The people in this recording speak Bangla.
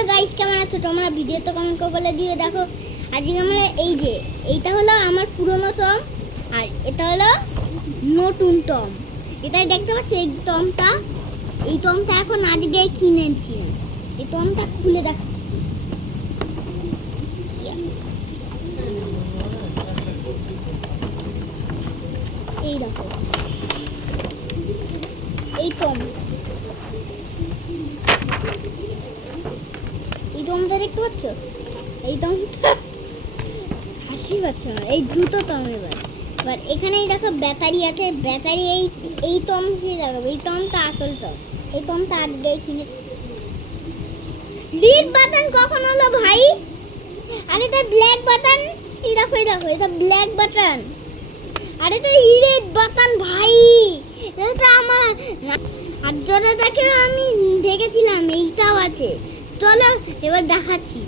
হ্যালো গাইস, কেমন আছো তোমরা? ভিডিওতে কমেন্ট করে বলে দিও। দেখো আজকে আমরা এইটা হলো আমার পুরনো টম, আর এটা হলো নতুন টম। এটাই দেখতে পাচ্ছ, এই টমটা এখন আজকেই কিনেছি। এই টমটা খুলে দেখাচ্ছি। এই দেখো এই টমটা দেখতে পাচ্ছ? এই টমটা হাসি পাচ্ছে না। এই দুটো টম এবার এখানেই দেখো ব্যাটারি আছে। ব্যাটারি এই টমকে দেখাবো। এই টমটা আসল টম। এই টমটা আজকেই কিনেছি। রেড বাটন কখন হলো ভাই? আরে এটা ব্ল্যাক বাটন। এই দেখো এটা ব্ল্যাক বাটন। আরে তো রেড বাটন ভাই। এটা আমার আর যেটা দেখে আমি দেখেছিলাম এইটাও আছে। চলো এবার দেখাচ্ছি।